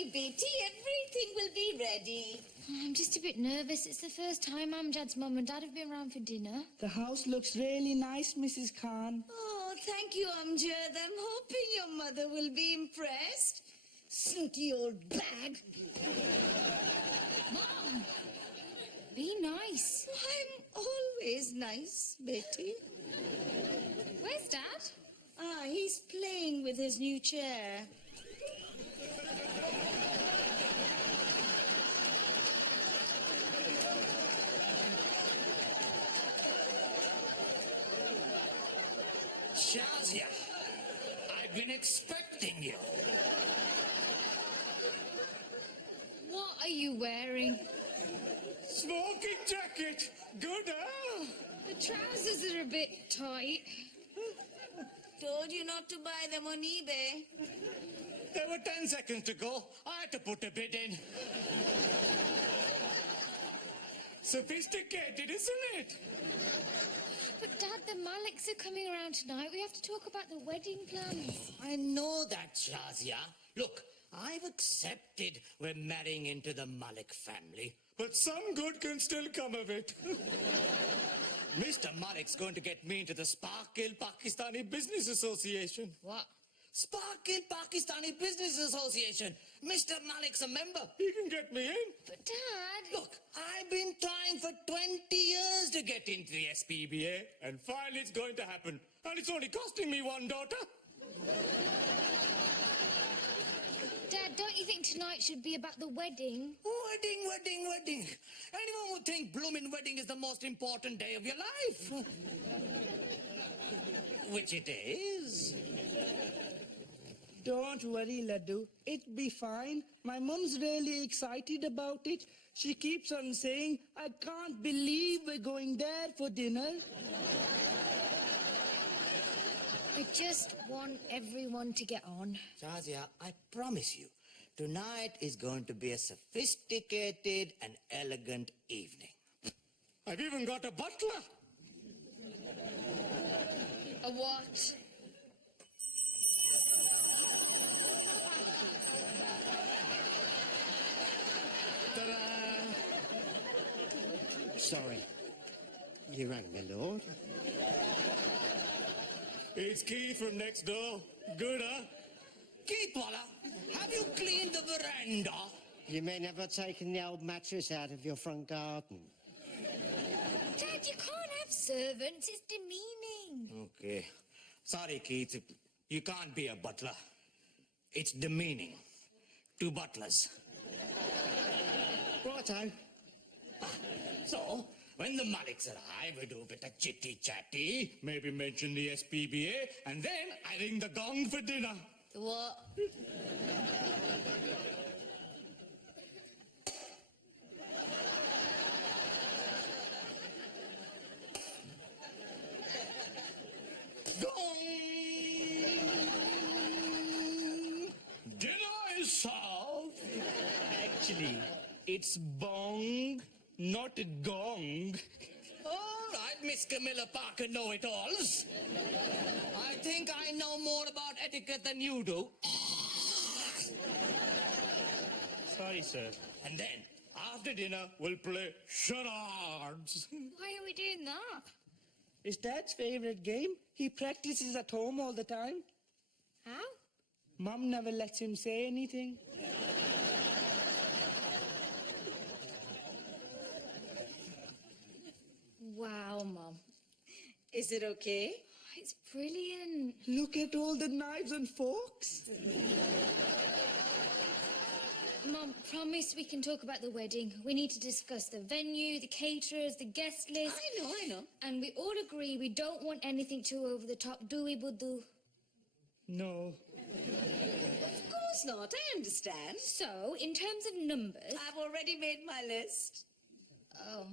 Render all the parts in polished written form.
worry, Betty. Everything will be ready. I'm just a bit nervous. It's the first time Amjad's mum and dad have been round for dinner. The house looks really nice, Mrs. Khan. Oh, thank you, Amjad. I'm hoping your mother will be impressed. Snooty old bag. Mum! Be nice. I'm always nice, Betty. Where's Dad? Ah, he's playing with his new chair. Shazia, I've been expecting you. What are you wearing? Smoking jacket. Good, huh? The trousers are a bit tight. Told you not to buy them on eBay. There were 10 seconds to go. I had to put a bid in. Sophisticated, isn't it? But Dad, the Maliks are coming around tonight. We have to talk about the wedding plans. I know that, Shazia. Look, I've accepted we're marrying into the Malik family. But some good can still come of it. Mr. Malik's going to get me into the Sparkle Pakistani Business Association. What? Sparkle Pakistani Business Association. Mr. Malik's a member. He can get me in. But Dad... Look, I've been trying for 20 years to get into the SPBA, and finally it's going to happen. And it's only costing me one daughter. Dad, don't you think tonight should be about the wedding? Wedding. Anyone would think bloomin' wedding is the most important day of your life. Which it is. Don't worry, Laddu. It'll be fine. My mum's really excited about it. She keeps on saying, I can't believe we're going there for dinner. I just want everyone to get on. Shazia, I promise you, tonight is going to be a sophisticated and elegant evening. I've even got a butler. A what? Ta-da! Sorry. You rang, my lord. It's Keith from next door. Good, huh? Keith, Walla, have you cleaned the veranda? You may never taken the old mattress out of your front garden. Dad, you can't have servants. It's demeaning. Okay. Sorry, Keith. You can't be a butler. It's demeaning. 2 butlers. Righto. So, when the Maliks arrive, we do a bit of chitty-chatty, maybe mention the SPBA, and then I ring the gong for dinner. What? Gong! Dinner is served. Actually, it's bong, not gong. All right, Miss Camilla Parker know-it-alls. I think I know more about etiquette than you do. Sorry, sir. And then, after dinner, we'll play charades. Why are we doing that? It's Dad's favourite game. He practices at home all the time. How? Mum never lets him say anything. Wow, Mum. Is it okay? It's brilliant. Look at all the knives and forks. Mum, promise we can talk about the wedding. We need to discuss the venue, the caterers, the guest list. I know. And we all agree we don't want anything too over the top, do we, Buddhu? No. Of course not. I understand. So, in terms of numbers... I've already made my list. Oh.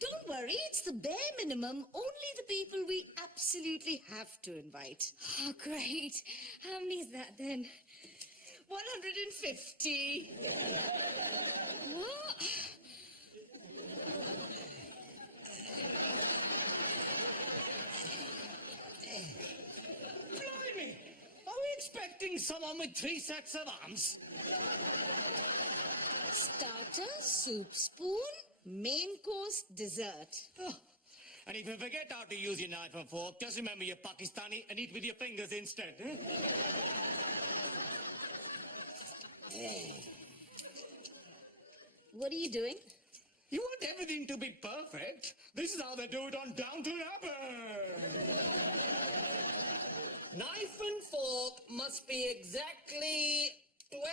Don't worry, it's the bare minimum. Only the people we absolutely have to invite. Oh, great. How many is that, then? 150. What? Blimey! Are we expecting someone with 3 sets of arms? Starter, soup spoon, main course, dessert. Oh. And if you forget how to use your knife and fork, just remember you're Pakistani and eat with your fingers instead. What are you doing? You want everything to be perfect. This is how they do it on Downton Abbey. Knife and fork must be exactly 12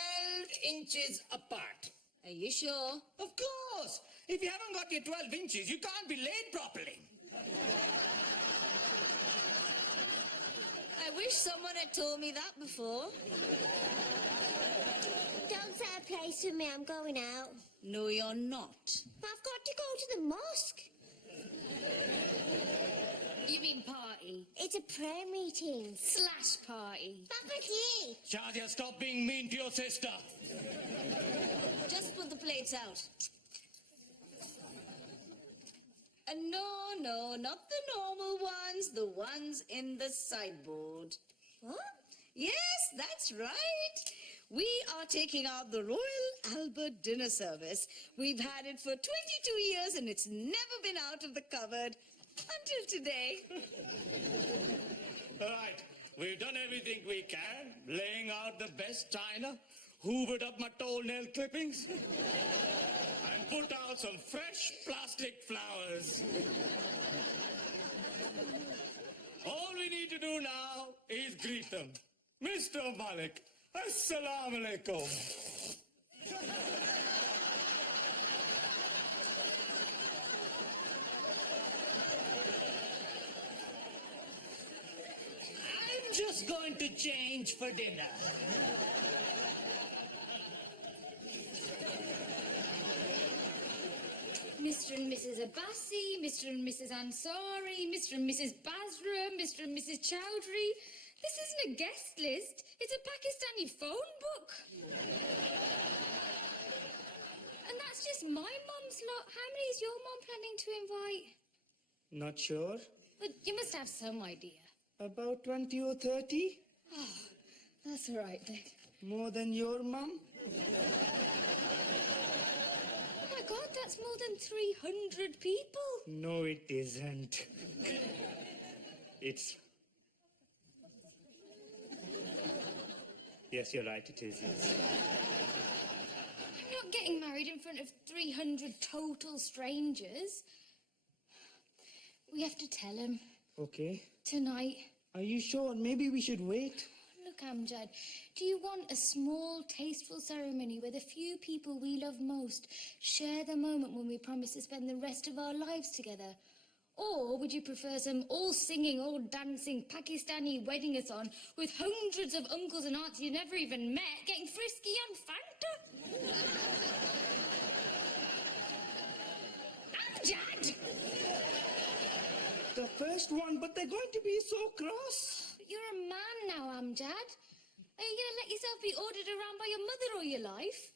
inches apart. Are you sure? Of course. If you haven't got your 12 inches, you can't be laid properly. I wish someone had told me that before. Don't set a place for me, I'm going out. No, you're not. But I've got to go to the mosque. You mean party? It's a prayer meeting. / party. Papaji! Shazia, stop being mean to your sister. Just put the plates out. And no, not the normal ones, the ones in the sideboard. What? Yes, that's right. We are taking out the Royal Albert dinner service. We've had it for 22 years and it's never been out of the cupboard until today. All right, we've done everything we can, laying out the best china, hoovered up my toenail clippings, and put out some fresh plastic flowers. All we need to do now is greet them. Mr. Malik, assalamu alaikum. I'm just going to change for dinner. Mr. and Mrs. Abbasi, Mr. and Mrs. Ansari, Mr. and Mrs. Basra, Mr. and Mrs. Chowdhury. This isn't a guest list. It's a Pakistani phone book. And that's just my mum's lot. How many is your mum planning to invite? Not sure. But you must have some idea. About 20 or 30? Oh, that's all right then. More than your mum? Oh my God, that's more than 300 people. No, it isn't. It's... Yes, you're right, it is, yes. I'm not getting married in front of 300 total strangers. We have to tell them. Okay. Tonight. Are you sure? Maybe we should wait. Look, Amjad, do you want a small, tasteful ceremony where the few people we love most share the moment when we promise to spend the rest of our lives together? Or would you prefer some all-singing, all-dancing Pakistani wedding-a-thon with hundreds of uncles and aunts you never even met getting frisky on Fanta? Amjad! The first one, but they're going to be so cross. But you're a man now, Amjad. Are you going to let yourself be ordered around by your mother all your life?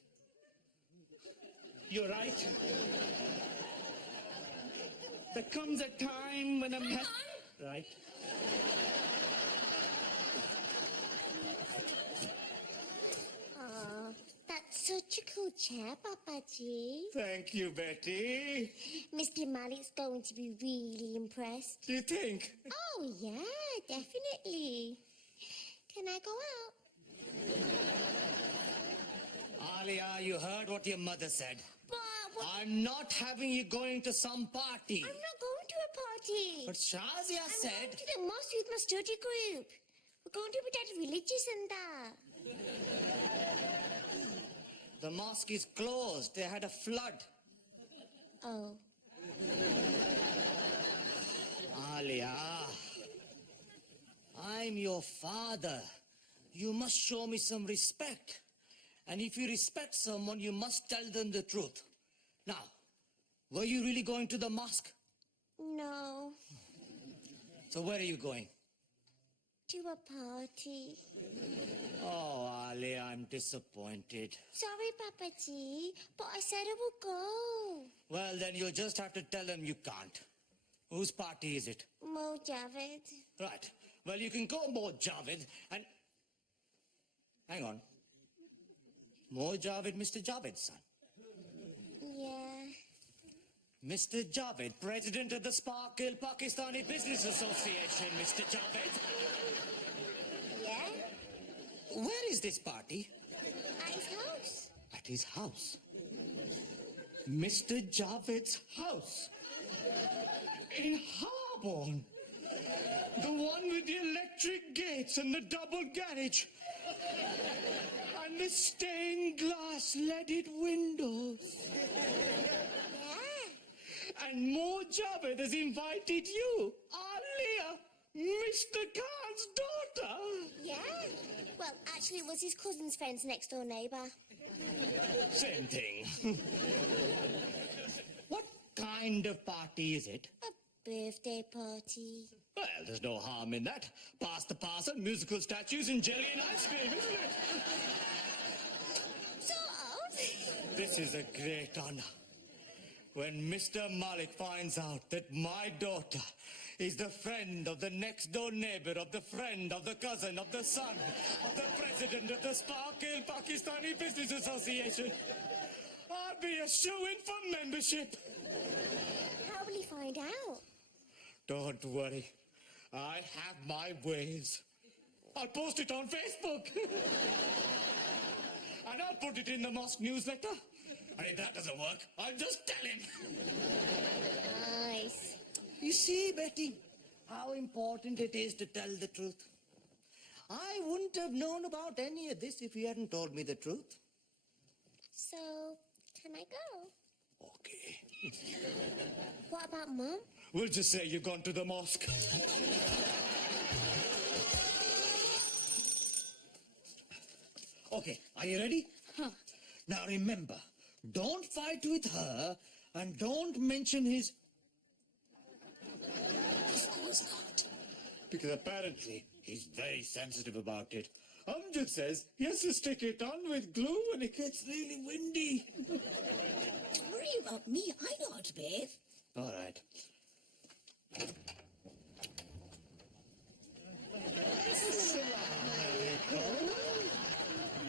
You're right. There comes a time when I'm... Hang on. Right. Oh, that's such a cool chair, Papaji. Thank you, Betty. Mr. Malik's going to be really impressed. Do you think? Oh, yeah, definitely. Can I go out? Alia, you heard what your mother said. But I'm not having you going to some party. I'm not going to a party. But Shazia I'm said... going to the mosque with my study group. We're going to be that religious and that. The mosque is closed. They had a flood. Oh. Alia, I'm your father. You must show me some respect. And if you respect someone, you must tell them the truth. Now, were you really going to the mosque? No. So where are you going? To a party. Oh, Ali, I'm disappointed. Sorry, Papaji, but I said I would go. Well, then you'll just have to tell them you can't. Whose party is it? Mo Javed. Right. Well, you can go Mo Javed and... Hang on. Mo Javed, Mr. Javed's son. Mr. Javed, President of the Sparkle Pakistani Business Association, Mr. Javed. Yeah? Where is this party? At his house. At his house. Mr. Javed's house. In Harborne. The one with the electric gates and the double garage. And the stained glass leaded windows. Yeah. And Mo Javed has invited you, Alia, Mr. Khan's daughter. Yeah. Well, actually, it was his cousin's friend's next door neighbour. Same thing. What kind of party is it? A birthday party. Well, there's no harm in that. Pass the parcel, musical statues and jelly and ice cream, isn't it? Sort of. This is a great honor. When Mr. Malik finds out that my daughter is the friend of the next door neighbor of the friend of the cousin of the son of the president of the Sparkle Pakistani Business Association, I'll be a shoo-in for membership. How will he find out? Don't worry. I have my ways. I'll post it on Facebook. And I'll put it in the mosque newsletter. And if that doesn't work, I'll just tell him. Nice. You see, Betty, how important it is to tell the truth. I wouldn't have known about any of this if you hadn't told me the truth. So, can I go? Okay. What about Mum? We'll just say you've gone to the mosque. Okay, are you ready? Huh. Now remember, don't fight with her and don't mention his... Of course not. Because apparently he's very sensitive about it. Amjad says he has to stick it on with glue when it gets really windy. Don't worry about me. I know how to bathe. All right.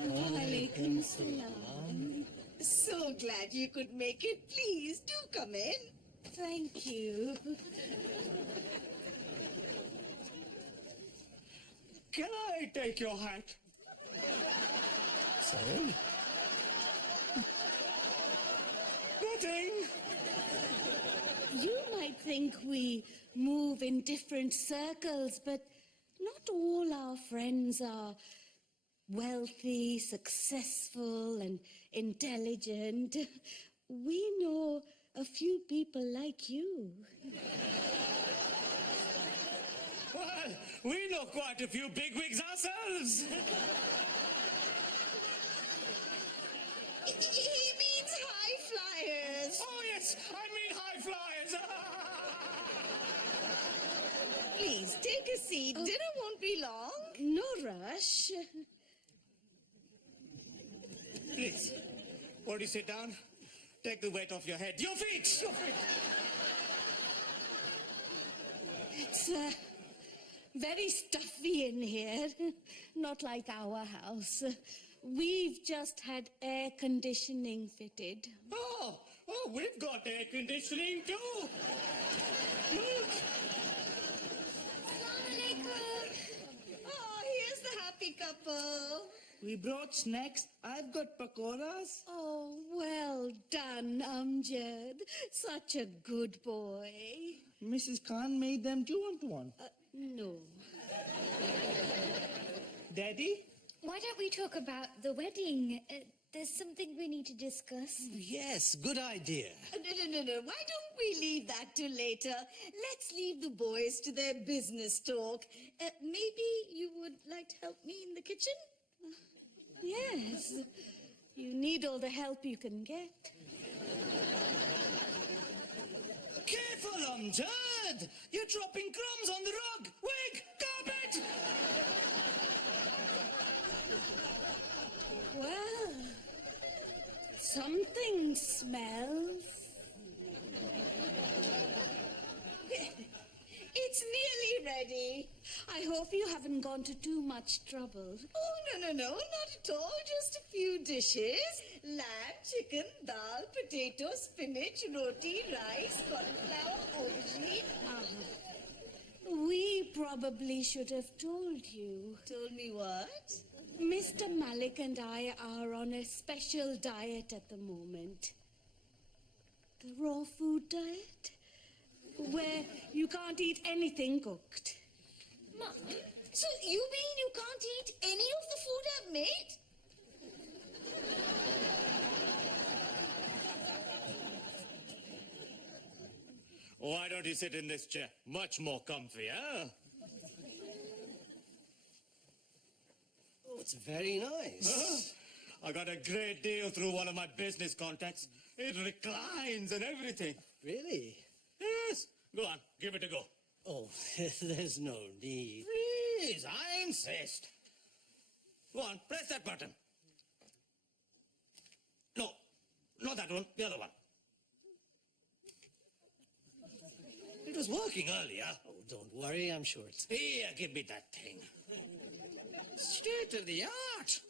Walaikum salam. So glad you could make it. Please do come in. Thank you. Can I take your hat? Sorry. Nothing. You might think we move in different circles, but not all our friends are wealthy, successful, and intelligent. We know a few people like you. Well, we know quite a few bigwigs ourselves. He means high flyers. Oh, yes, I mean high flyers. Please take a seat. Dinner won't be long. No rush. Please, won't you sit down? Take the weight off your head. Your feet! Your feet! It's very stuffy in here, not like our house. We've just had air conditioning fitted. Oh, we've got air conditioning too. Look. Oh, here's the happy couple. We brought snacks. I've got pakoras. Oh, well done, Amjad. Such a good boy. Mrs. Khan made them. Do you want one? No. Daddy? Why don't we talk about the wedding? There's something we need to discuss. Yes, good idea. No. Why don't we leave that till later? Let's leave the boys to their business talk. Maybe you would like to help me in the kitchen? Yes. You need all the help you can get. Careful, Amjad! You're dropping crumbs on the rug! Wig! Carpet! Well, something smells. It's It's nearly ready. I hope you haven't gone to too much trouble. Oh, no, not at all. Just a few dishes. Lamb, chicken, dal, potato, spinach, roti, rice, cauliflower, aubergine. We probably should have told you. Told me what? Mr. Malik and I are on a special diet at the moment. The raw food diet? Where you can't eat anything cooked. Mom, so you mean you can't eat any of the food I've made? Why don't you sit in this chair? Much more comfy, huh? Oh, it's very nice. I got a great deal through one of my business contacts. It reclines and everything. Really? Yes. Go on, give it a go. Oh, there's no need. Please, I insist. Go on, press that button. No, not that one, the other one. It was working earlier. Oh, don't worry, I'm sure it's... Here, give me that thing. State of the art.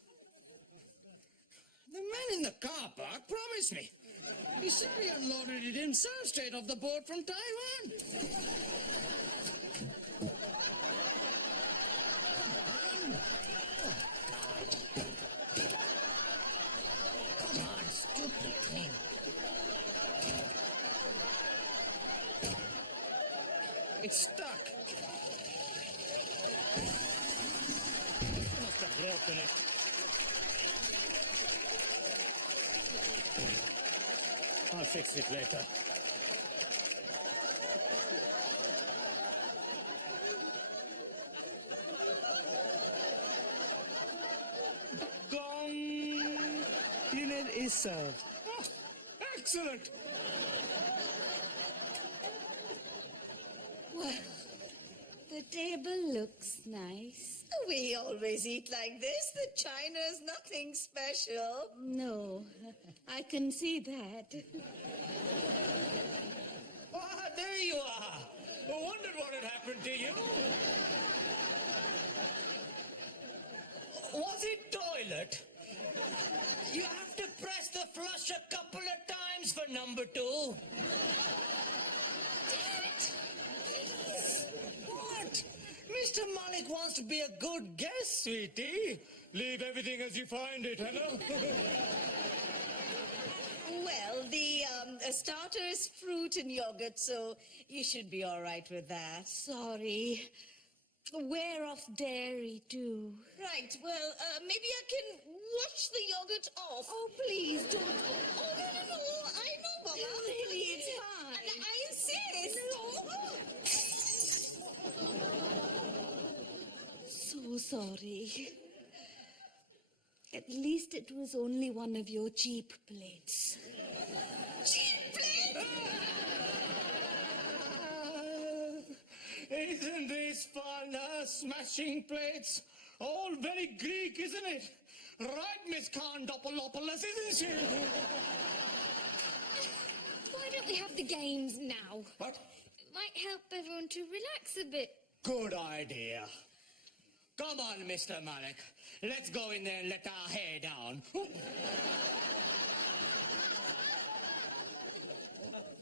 The man in the car park promised me. He said he unloaded it himself straight off the boat from Taiwan. Come on, stupid thing. It's stuck. Must have broken it. I'll fix it later. Gong! Dinner is served. Oh, excellent. Well, the table looks nice. We always eat like this. The china is nothing special. No, I can see that. Ah, there you are. I wondered what had happened to you. Was it toilet? You have to press the flush a couple of times for number 2. What? Mr. Malik wants to be a good guest, sweetie. Leave everything as you find it, hello? Well, the starter is fruit and yogurt, so you should be all right with that. Sorry. We're off dairy too. Right, well, maybe I can wash the yogurt off. Oh, please don't. Oh, no, I know, Mama. Really, it's fine. And I insist. So sorry. At least it was only one of your cheap plates. Cheap plate? Isn't this fun, smashing plates? All very Greek, isn't it? Right, Miss Kandopolopoulos, isn't she? Why don't we have the games now? What? It might help everyone to relax a bit. Good idea. Come on, Mr. Malik. Let's go in there and let our hair down.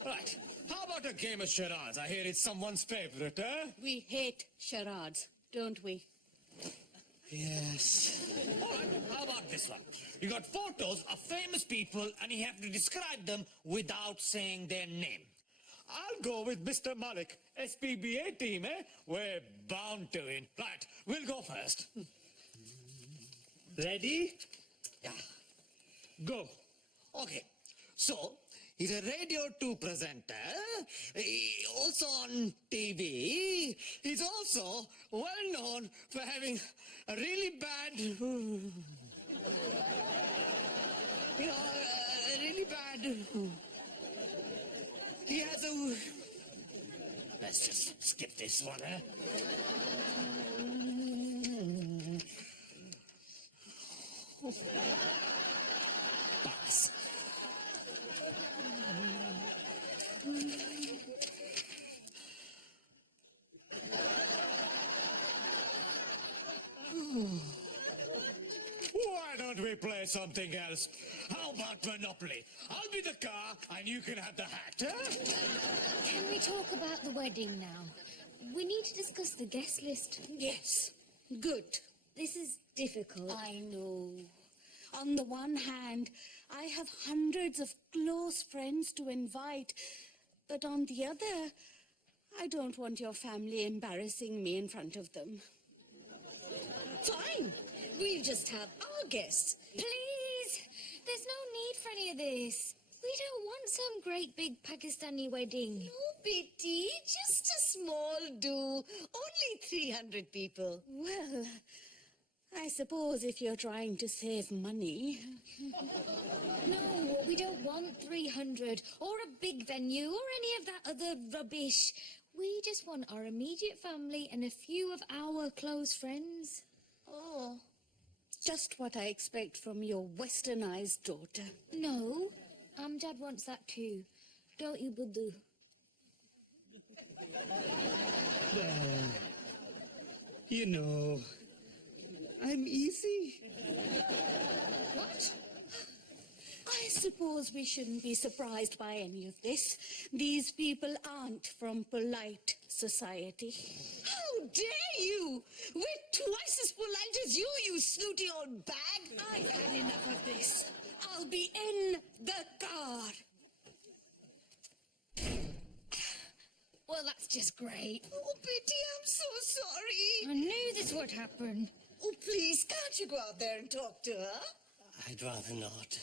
Right. How about a game of charades? I hear it's someone's favorite, eh? We hate charades, don't we? Yes. All right. How about this one? You got photos of famous people and you have to describe them without saying their name. I'll go with Mr. Malik. SPBA team, eh? We're bound to win. Right. We'll go first. Ready? Yeah. Go. Okay. So, he's a Radio 2 presenter, also on TV. He's also well known for having a really bad... really bad... He has a... Let's just skip this one, eh? Pass. play something else? How about Monopoly? I'll be the car and you can have the hat, huh? Can we talk about the wedding now? We need to discuss the guest list. Yes, good. This is difficult. I know. On the one hand, I have hundreds of close friends to invite, but on the other, I don't want your family embarrassing me in front of them. Fine. We'll just have our guests. Please! There's no need for any of this. We don't want some great big Pakistani wedding. No pity, just a small do. Only 300 people. Well, I suppose if you're trying to save money. No, we don't want 300 or a big venue or any of that other rubbish. We just want our immediate family and a few of our close friends. Oh, just what I expect from your westernized daughter. No, Dad wants that too. Don't you, Buddhu? Well, you know, I'm easy. What? I suppose we shouldn't be surprised by any of this. These people aren't from polite society. How dare you? We're twice as polite as you, you snooty old bag. I've had enough of this. I'll be in the car. Well, that's just great. Oh, Betty, I'm so sorry. I knew this would happen. Oh, please, can't you go out there and talk to her? I'd rather not.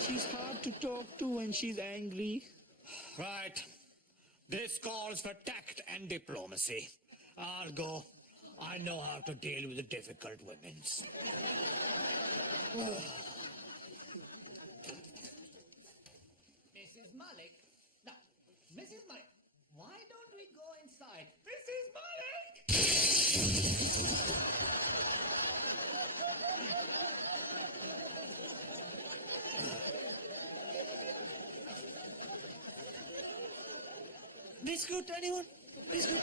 She's hard to talk to when she's angry. Right. This calls for tact and diplomacy. I'll go. I know how to deal with the difficult women's. Mrs. Malik. No, Mrs. Malik. Why don't we go inside? Mrs. Malik! Biscuit, anyone? Biscuit?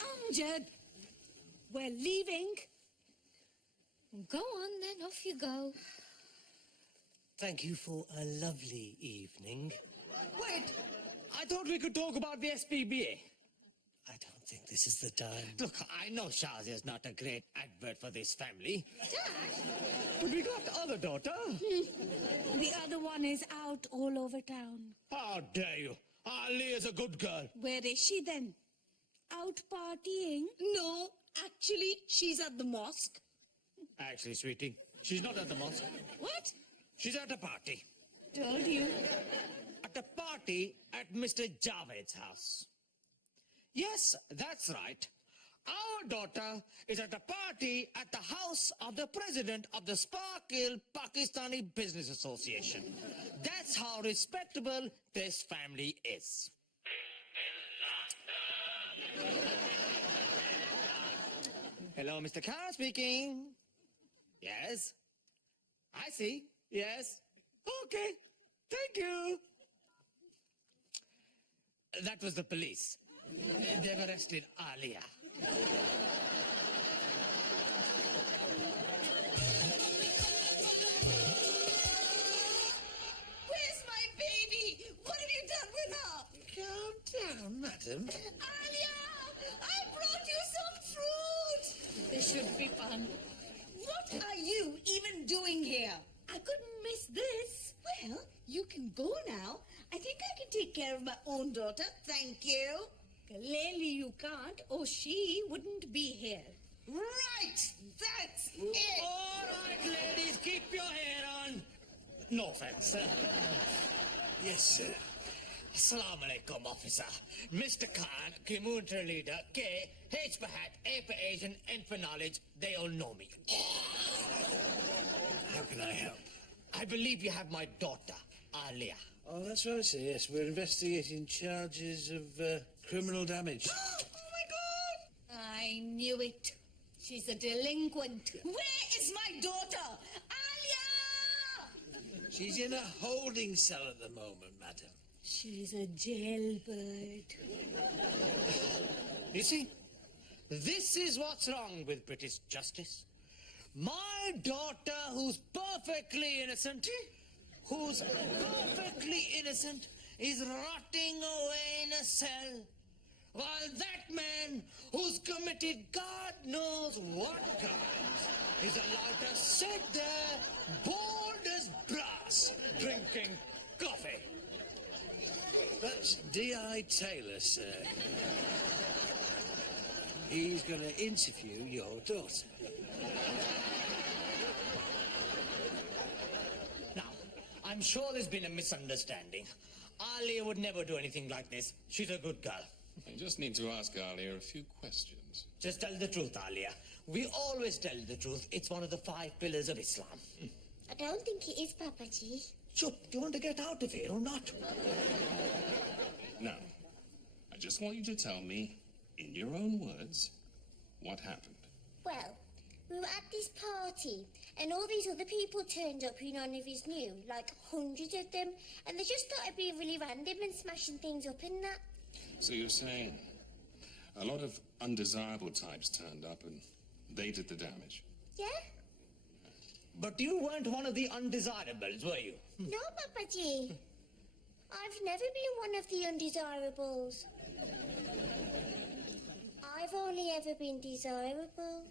Amjad, we're leaving. Go on then, off you go. Thank you for a lovely evening. Wait! I thought we could talk about the SPBA. I don't think this is the time. Look, I know Shazia's not a great advert for this family. But we got the other daughter. The other one is out all over town. How dare you? Alia's a good girl. Where is she then? Out partying? No, actually, she's at the mosque. Actually, sweetie, she's not at the mosque. What? She's at a party. Told you. At a party at Mr. Javed's house. Yes, that's right. Our daughter is at a party at the house of the president of the Sparkle Pakistani Business Association. That's how respectable this family is. Hello, Mr. Khan speaking. Yes. I see. Yes. Okay. Thank you. That was the police. They've arrested Alia. Where's my baby? What have you done with her? Calm down, madam. Alia, I brought you some fruit. This should be fun. What are you even doing here? I couldn't miss this. Well, you can go now. I think I can take care of my own daughter. Thank you. Clearly you can't, or she wouldn't be here. Right, that's it. All right, ladies, keep your hair on. No offense, sir. Yes, sir. Assalamu alaikum, officer. Mr. Khan, community leader, K, H for hat, A for Asian, N for knowledge. They all know me. How can I help? I believe you have my daughter, Alia. Oh, that's right, sir. Yes, we're investigating charges of criminal damage. Oh, my God. I knew it. She's a delinquent. Where is my daughter? Alia! She's in a holding cell at the moment, madam. She's a jailbird. You see, this is what's wrong with British justice. My daughter, who's perfectly innocent, is rotting away in a cell, while that man, who's committed God knows what crimes, is allowed to sit there, bold as brass, drinking coffee. That's D.I. Taylor, sir. He's going to interview your daughter. Now, I'm sure there's been a misunderstanding. Alia would never do anything like this. She's a good girl. I just need to ask Alia a few questions. Just tell the truth, Alia. We always tell the truth. It's one of the 5 pillars of Islam. I don't think it is, Papaji. Chup, do you want to get out of here or not? Now, I just want you to tell me, in your own words, what happened. Well, we were at this party, and all these other people turned up who none of us knew, like hundreds of them, and they just started being really random and smashing things up and that. So you're saying a lot of undesirable types turned up and they did the damage? Yeah? But you weren't one of the undesirables, were you? No, Papaji. I've never been one of the undesirables. I've only ever been desirable.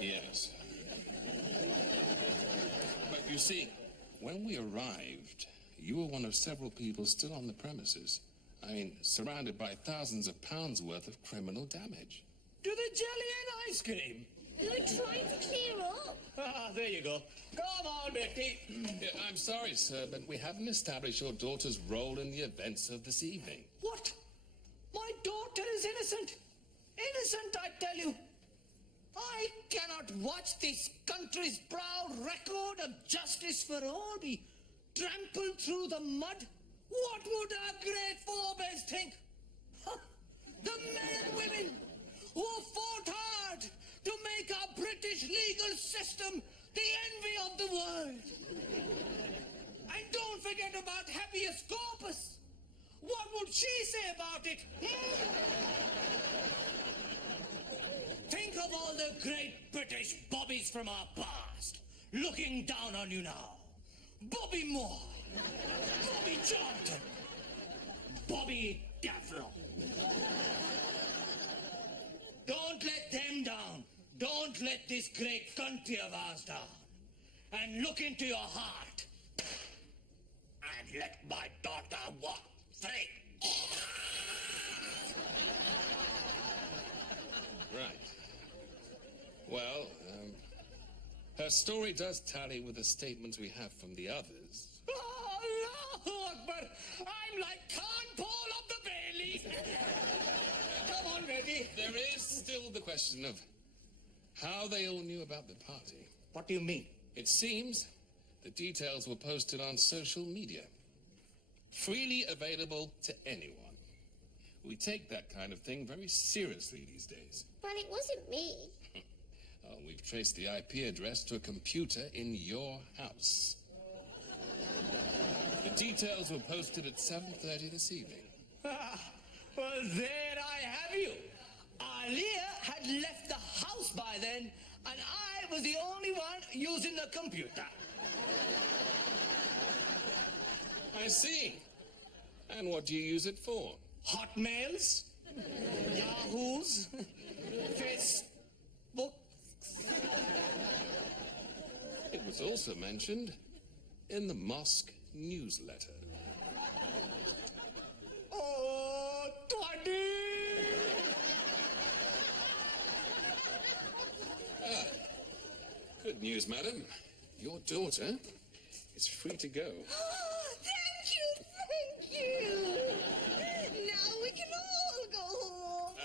Yes. But you see, when we arrived, you were one of several people still on the premises. I mean, surrounded by thousands of pounds worth of criminal damage. To the jelly and ice cream. We were trying to clear up. Ah, there you go. Come on, Betty. Yeah, I'm sorry, sir, but we haven't established your daughter's role in the events of this evening. What? My daughter is innocent. Innocent, I tell you. I cannot watch this country's proud record of justice for all be trampled through the mud. What would our great forebears think? Huh? The men and women who fought hard to make our British legal system the envy of the world. And don't forget about habeas corpus. What would she say about it? Think of all the great British bobbies from our past looking down on you now. Bobby Moore, Bobby Johnson, Bobby Daffron. Don't let them down. Don't let this great country of ours down. And look into your heart. And let my daughter walk free. Right. Well, her story does tally with the statements we have from the others. Allahu Akbar! I'm like Khan Paul of the Bailey. Come on, Reggie. There is still the question of how they all knew about the party. What do you mean? It seems the details were posted on social media, freely available to anyone. We take that kind of thing very seriously these days. Well, it wasn't me. Oh, we've traced the IP address to a computer in your house. The details were posted at 7:30 this evening. Well, there I have you. Alia had left the house by then, and I was the only one using the computer. I see. And what do you use it for? Hotmails, Yahoos, Facebook. It was also mentioned in the mosque newsletter. Oh, Twaddy! Good news, madam. Your daughter is free to go. Oh, thank you. Now we can all go home.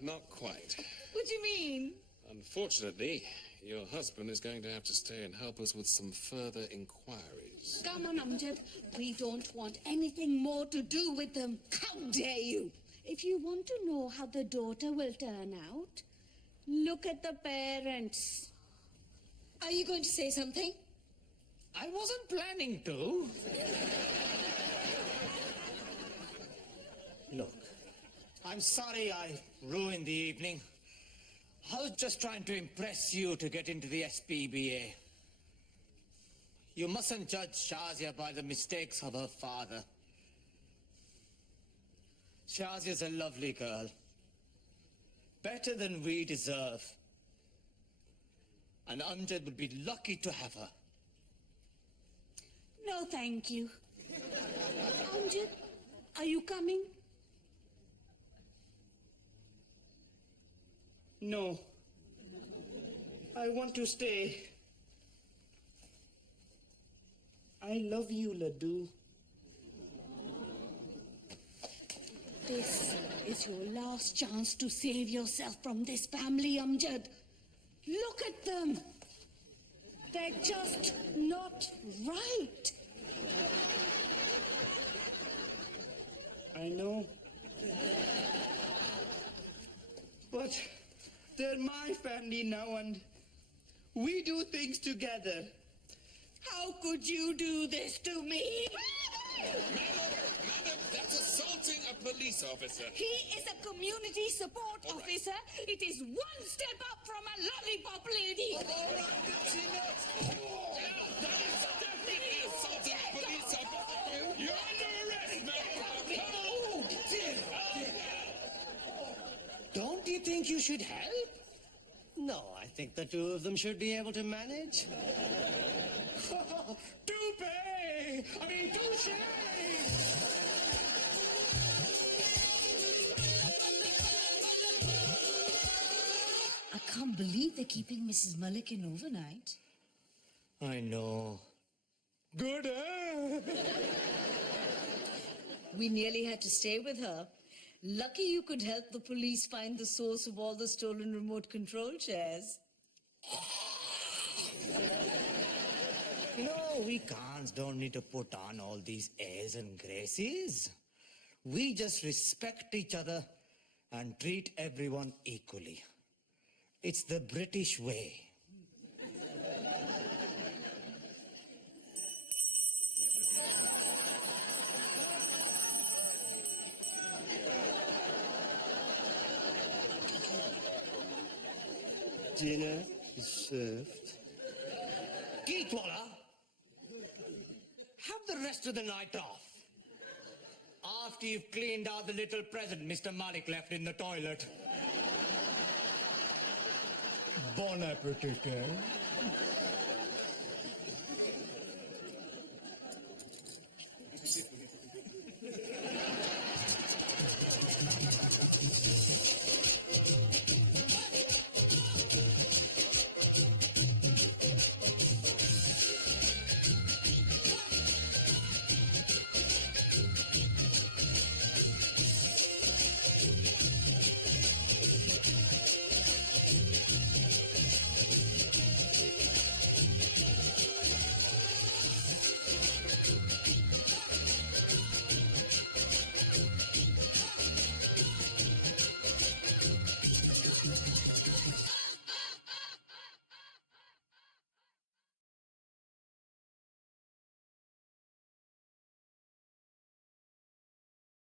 Not quite. What do you mean? Unfortunately, your husband is going to have to stay and help us with some further inquiries. Come on, Amjad. We don't want anything more to do with them. How dare you? If you want to know how the daughter will turn out, look at the parents. Are you going to say something? I wasn't planning to. Look, I'm sorry I ruined the evening. I was just trying to impress you to get into the SPBA. You mustn't judge Shazia by the mistakes of her father. Shazia's a lovely girl. Better than we deserve. And Amjad would be lucky to have her. No, thank you. Amjad, are you coming? No. I want to stay. I love you, Laddu. This is your last chance to save yourself from this family, Amjad. Look at them. They're just not right. I know. But they're my family now and we do things together. How could you do this to me? Madam, that's assaulting a police officer. He is a community support officer. It is one step up from a lollipop lady. All right, that's enough. That is definitely assaulting a police officer. You're under arrest, madam. Don't you think you should help? No, I think the two of them should be able to manage. Toupee! I mean, touche! I can't believe they're keeping Mrs. Malik in overnight. I know. Good, eh? We nearly had to stay with her. Lucky you could help the police find the source of all the stolen remote control chairs. You know, we cons don't need to put on all these airs and graces. We just respect each other and treat everyone equally. It's the British way. Dinner is served. Geetwala, have the rest of the night off. After you've cleaned out the little present Mr. Malik left in the toilet. Bon appetit, eh?